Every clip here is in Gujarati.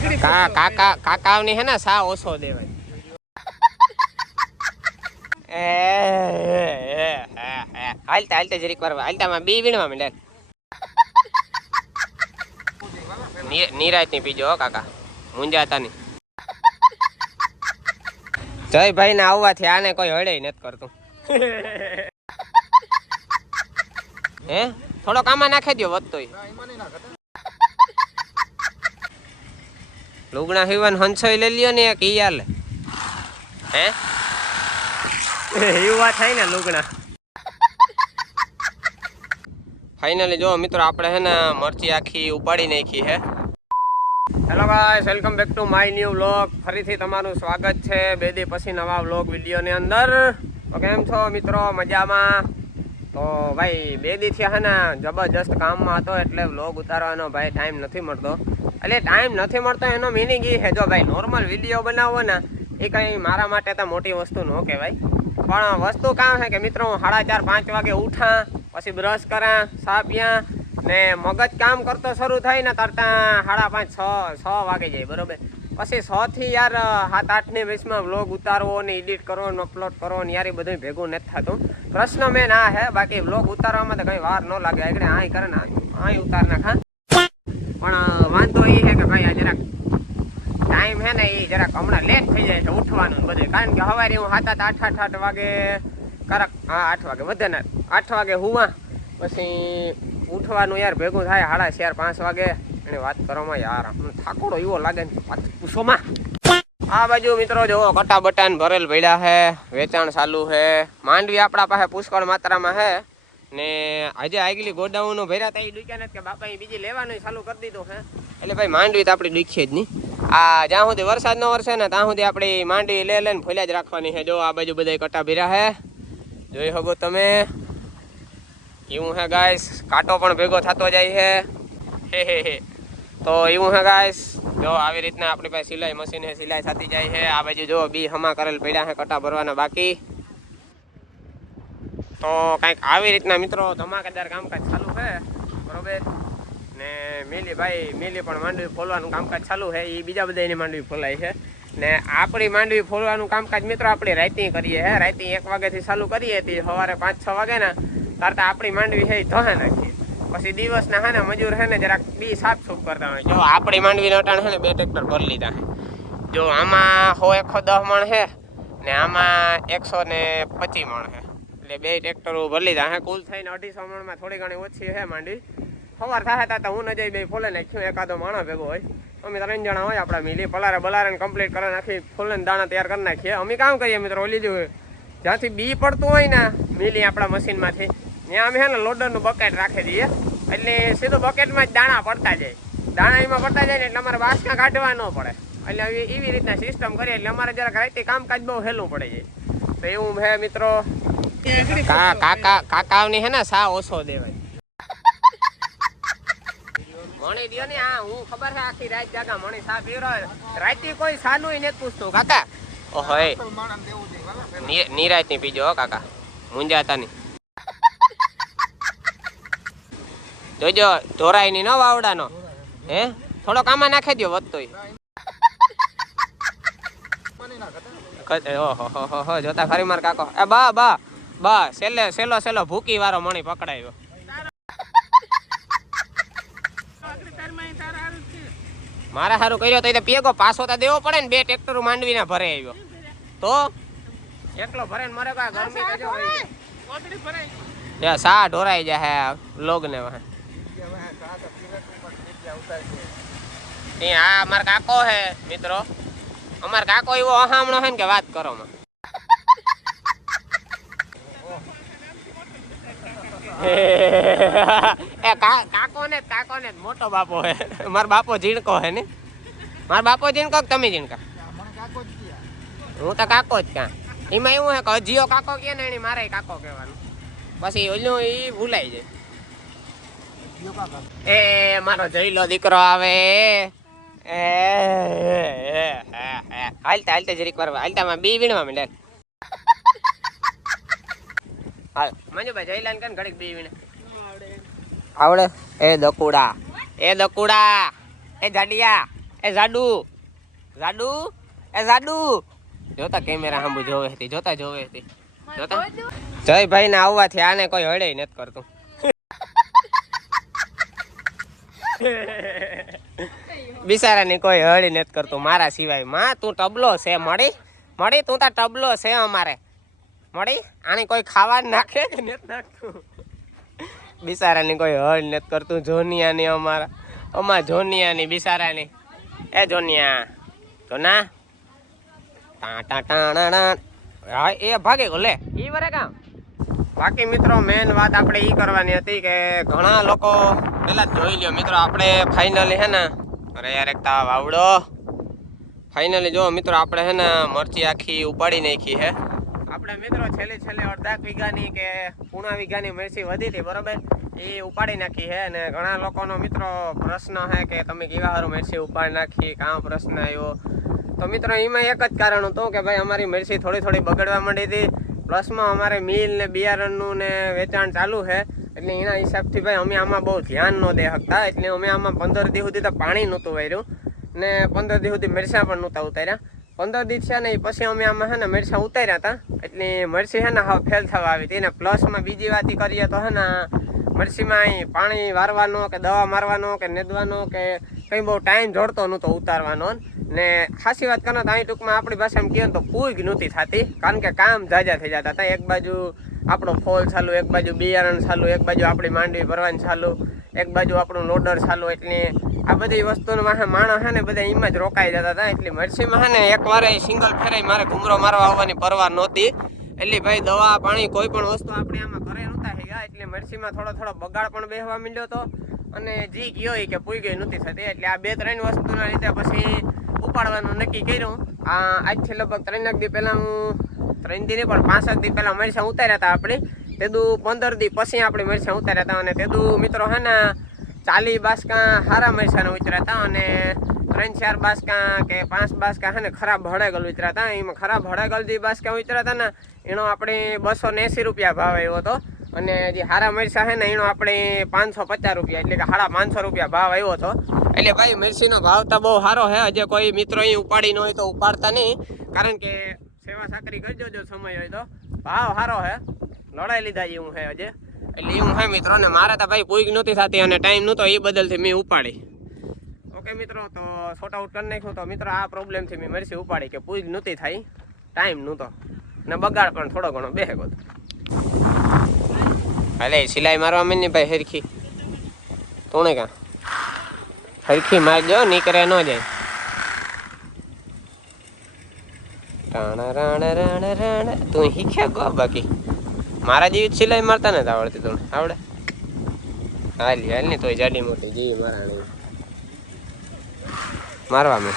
કાકાવની હે ને સા ઓછો દેવાય. હાલતા જરીક વાર હાલતામાં બી વીણવા માંડે. નિરાત ની પીજો કાકા, મુંજાતા ની. જયભાઈ ને આવવાથી આને કોઈ હળે નથી કરતું. હે થોડો કામાં નાખી દો વધતો. લુગણા હીવન હંસોઈ લઈ લ્યો ને એક ઈ હાલે. હે હીવા થાય ને લુગણા. ફાઇનલી જો મિત્રો આપણે હે ને મરચી આખી ઉપાડી નાખી હે. Hello guys, welcome back to my new vlog. ફરીથી તમારું સ્વાગત છે બે દી પછી નવા વ્લોગ વિડીયોની અંદર. તો કેમ છો મિત્રો, મજામાં? તો ભાઈ બે દીથી હે ને જબરજસ્ત કામમાં હતો એટલે વ્લોગ ઉતારવાનો ભાઈ ટાઈમ નથી મળતો. એટલે ટાઈમ નથી મળતો એનો મિનિંગ એ છે, જો ભાઈ નોર્મલ વિડીયો બનાવો ને એ કંઈ મારા માટે તો મોટી વસ્તુ ન કહેવાય. પણ વસ્તુ કામ છે કે મિત્રો હું 4:30-5 વાગે ઉઠા, પછી બ્રશ કરા, સા પીયા ને મગજ કામ કરતો શરૂ થાય ને તરતા 5:30-6 વાગી જાય બરોબર. પછી 6 થી યાર 7-8ની વયસમાં વ્લોગ ઉતારવો ને એડિટ કરવો ને અપલોડ કરવો ને યાર એ બધું ભેગું નથી થતું. પ્રશ્ન મેન આ હે, બાકી વ્લોગ ઉતારવામાં તો કંઈ વાર ન લાગે. આગળ આઈ કરે ને આઈ ઉતાર નાખા. પણ વાંધો એ છે કે ભાઈ જરાક ટાઈમ છે ને એ જરાક હમણાં લેટ થઈ જાય છે ઉઠવાનું બધું. કારણ કે સવારે હું 7-8 વાગે કરક 8 વાગે વધે ને 8 વાગે હુવા, પછી ઉઠવાનું યાર ભેગું થાય 4:30-5 વાગે. એની વાત કરવામાં યાર થાકોડો એવો લાગે ને વાત પૂછોમાં. આ બાજુ મિત્રો જો કટા બટાન ભરેલ પડ્યા છે, વેચાણ ચાલુ છે. માંડવી આપણા પાસે પુષ્કળ માત્રામાં છે ને આજે આગલી ગોડાઉનો ભર્યા હતા એ ડૂક્યા નથી કે બાપા એ બીજી લેવાનું ચાલુ કરી દીધું છે. એટલે ભાઈ માંડવી તો આપણી ડૂખીએ જ નહીં. આ જ્યાં સુધી વરસાદ ન વરસે ને ત્યાં સુધી આપણી માંડવી લઈને ફોલ્યા જ રાખવાની છે. જો આ બાજુ બધા કટા ભર્યા છે, જોઈ શકો તમે. એવું છે ગાઈસ, કાંટો પણ ભેગો થતો જાય છે. હે તો એવું છે ગાઈસ, જો આવી રીતના આપણી પાસે સિલાઈ મશીન છે, સિલાઈ થતી જાય છે. આ બાજુ જો બી હમા કરેલ પડ્યા છે, કટા ભરવાના બાકી. તો કંઈક આવી રીતના મિત્રો ધમાકેદાર કામકાજ ચાલુ છે બરોબર. ને મિલી પણ માંડવી ફોલવાનું કામકાજ ચાલુ છે. એ બીજા બધાની માંડવી ફોલાય છે ને આપણી માંડવી ફોલવાનું કામકાજ મિત્રો આપણે રાતે કરીએ છે. રાતે 1 વાગ્યાથી ચાલુ કરીએ હતી, સવારે 5-6 વાગે ને તારતા આપણી માંડવી છે એ ધોહે નાખીએ. પછી દિવસના હે ને મજૂર છે ને જરાક બી સાફ સૂફ કરતા હોય. જો આપણી માંડવી નટાણ છે ને 2 ટ્રેક્ટર ભરી લીધા છે. જો આમાં 110 મણ છે ને આમાં 125 મણ છે. એટલે 2 ટ્રેક્ટરો ભરી લીધા છે. કુલ થઈને 250 મણમાં થોડી ઘણી ઓછી છે માંડવી. સવાર થાય તા હું ન જઈ બે ફોલે નાખ્યું, એકાદો માણસ ભેગો હોય. અમે 3 જણા હોય આપણા મિલી બલારે કમ્પ્લીટ કરી નાખી, ફૂલને દાણા તૈયાર કરી નાખીએ. અમે કામ કરીએ મિત્રો ઓલી જો જ્યાંથી બી પડતું હોય ને મિલી આપણા મશીનમાંથી ત્યાં અમે છે ને લોડરનું બકેટ રાખી દઈએ. એટલે સીધું બકેટમાં જ દાણા પડતા જાય. દાણા એમાં પડતા જાય ને એટલે અમારે વાસણા કાઢવા ન પડે. એટલે એવી રીતના સિસ્ટમ કરીએ એટલે અમારે જરાક રાતે કામકાજ બહુ હેલું પડે જાય. તો એવું છે મિત્રો. કાકાવની હે ને સા ઓછો દેવાય. મણી દિયો ને હા, હું ખબર છે આખી રાત જાગા મણી સા પીરો. રાતે કોઈ સાનું નથી પૂછતું કાકા. ઓહો નિરાત ની પીજો કાકા, મુંજાતા ની. જોજો ઢોરાઈ ની ન વાવડાનો. હે થોડો કામાં નાખી દો વધતો. ઓહો જોતા ખરી માર કાકો. એ બા સેલો ભૂકી વાળો મણી પકડાયો. મારા સારું કર્યો તો પેગો પાછો તો દેવો પડે ને. 2 ટ્રેક્ટર માંડવી ના ભરે આવ્યો તો એકલો ભરે ને મારે કા ગરમી તો સા ઢોરાઈ જાય લોગ ને. આ અમાર કાકો હે મિત્રો, અમાર કાકો એવો અહામણો હે ને કે વાત કરો માં. એ કાકો ને મોટો બાપો હે. મારો બાપો ઝીણકો હે ને. મારો બાપો ઝીણકો તમે ઝીણકા? હું તો કાકો જ ક્યાં. એમાં એવું હે કે અજીયો કાકો કે ને એની મારે કાકો કહેવાનું. પછી ઓલું એ ભૂલાઈ જાય. એ મારો જઈલો દીકરો આવે. હાલતા જરીક વાર હાલતામાં બી વીણવા માંડે. હાલ મંજુભાઈ જઈલાન કન ઘડીક બી વીણે આવડે. એ દકુડા એ જાડિયા એ જાડુ જાડુ એ જાડુ જોતા કેમેરા સાંભુ જોવે હતી જોતા જયભાઈ ને આવવાથી આને કોઈ હળે નથી કરતું બિચારાની કોઈ હળી નથી કરતું મારા સિવાય. માં તું ટબલો છે મળી તું તાર ટબલો છે અમારે મળી. આની કોઈ ખાવા નાખે કે નથી નાખતું. બિચારાની કોઈ હળ નથી કરતું. જોનિયાની અમારા જોનિયાની બિચારાની. એ જોનિયા જોના હા એ ભાગે ગો લે ઈ વરે કામ. બાકી મિત્રો મેન વાત આપણે ઈ કરવાની હતી કે ઘણા લોકો પેલા જોઈ લ્યો મિત્રો આપણે ફાઇનલી હે ને અરે યાર એક તાવ આવડો ફાઇનલી જો મિત્રો આપણે હે ને મરચી આખી ઉપાડી નાખી હે. આપણે મિત્રો છેલ્લે અડધા વીઘાની કે પૂણા વીઘાની મરચી વધી હતી બરોબર એ ઉપાડી નાખી હે. અને ઘણા લોકોનો મિત્રો પ્રશ્ન હે કે તમે કેવા હારું મરચી ઉપાડી નાખી કાં પ્રશ્ન આવ્યો. તો મિત્રો એમાં એક જ કારણ હતું કે ભાઈ અમારી મરચી થોડી બગડવા માંડી હતી. પ્લસમાં અમારે મિલ ને બિયારણનું ને વેચાણ ચાલુ છે એટલે એના હિસાબથી ભાઈ અમે આમાં બહુ ધ્યાન ન દે શકતા. એટલે અમે આમાં 15 દી સુધી તો પાણી નહોતું વાર્યું ને 15 દી સુધી મરચાં પણ નહોતા ઉતાર્યા. 15 દી છે ને પછી અમે આમાં હે ને મરચાં ઉતાર્યા હતા એટલે મરચી હે ને હવે ફેલ થવા આવી હતી. ને પ્લસમાં બીજી વાત કરીએ તો હે ને મરચીમાં અહીં પાણી વારવાનો કે દવા મારવાનો કે નેદવાનો કે કંઈ બહુ ટાઈમ જોડતો નહોતો ઉતારવાનો. ને ખાસી વાત કરો તો અહીં ટૂંકમાં આપણી ભાષામાં કહે તો પૂગ નહોતી થતી કારણ કે કામ જાજા થઈ જતા હતા. એક બાજુ આપણો ફોલ ચાલુ, એક બાજુ બિયારણ ચાલુ, એક બાજુ આપણી માંડવી ભરવાની ચાલુ, એક બાજુ આપણું લોડર ચાલુ. એટલે આ બધી વસ્તુનો વાહે માણસ હે ને બધા એમાં જ રોકાઈ જતા હતા. એટલે મરચીમાં હે ને એકવાર સિંગલ ફેરાઈ મારે ઘૂમરો મારવા આવવાની પરવા નહોતી. એટલે ભાઈ દવા પાણી કોઈ પણ વસ્તુ આપણે આમાં ઘરે નહોતા થઈ ગયા. એટલે મરચીમાં થોડો બગાડ પણ બેસવા માંડ્યો હતો અને જી ગયો કે પૂગી નહોતી થતી. એટલે આ 2-3 વસ્તુના લીધે પછી ઉપાડવાનું નક્કી કર્યું. આજથી લગભગ 3 દી પહેલાં હું 3 દી નહીં પણ 5 દી પહેલાં મરચાં ઉતાર્યા હતા આપણે. તેદું 15 દી પછી આપણે મરચાં ઉતાર્યા હતા. અને તેદું મિત્રો હે ને 40 બાસકા સારા મરચાંને ઉતર્યા હતા અને 3-4 બાસકા કે 5 બાસકા હે ને ખરાબ હળેગલ ઉતર્યા હતા. એમાં ખરાબ હળેગલ જે બાસકા ઉતર્યા હતા ને એનો આપણે 280 રૂપિયા ભાવ આવ્યો હતો. અને જે હારા મરચાં છે ને એનો આપણે 550 રૂપિયા એટલે કે 550 રૂપિયા ભાવ આવ્યો હતો. એટલે ભાઈ મિર્ચીનો ભાવ તો બહુ સારો છે. હજે કોઈ મિત્રો અહીં ઉપાડી ન હોય તો ઉપાડતા નહીં કારણ કે સેવા સાકરી કરજો જો સમય હોય તો. ભાવ સારો છે લડાઈ લીધા જેવું છે હજે. એટલે એવું છે મિત્રો ને મારે તો ભાઈ પૂગ નહોતી થતી અને ટાઈમ નહોતો એ બદલથી મેં ઉપાડી. ઓકે મિત્રો તો શોર્ટ આઉટ કરી નાખ્યું. તો મિત્રો આ પ્રોબ્લેમથી મેં મરચી ઉપાડી કે પૂગ નહોતી થાય ટાઈમ નહોતો ને બગાડ પણ થોડો ઘણો બેહે ગયો. અલે સિલાઈ મારવા માંડ ને ભાઈ હરખી તું કાં હરખી મારજો નીકળે ન જાય. રાણા રાણા રાણા રાણા તું શીખ્યા ગો બાકી મારા જેવી સિલાઈ મારતા નથી આવડતી. તું આવડે હાલ ને તોય જાડી મોટી જેવી મારા મારવા મેં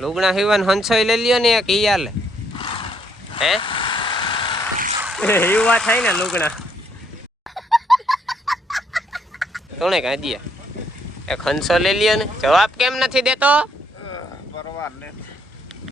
લુગણા હીવાન હંસોઈ લઈ લ્યો ને એક ઈ હાલે હે એવું વાત થાય ને લુગણા તોને કાઢીએ એક હંસો લઈ લ્યો ને જવાબ કેમ નથી દેતો? પરવાર ને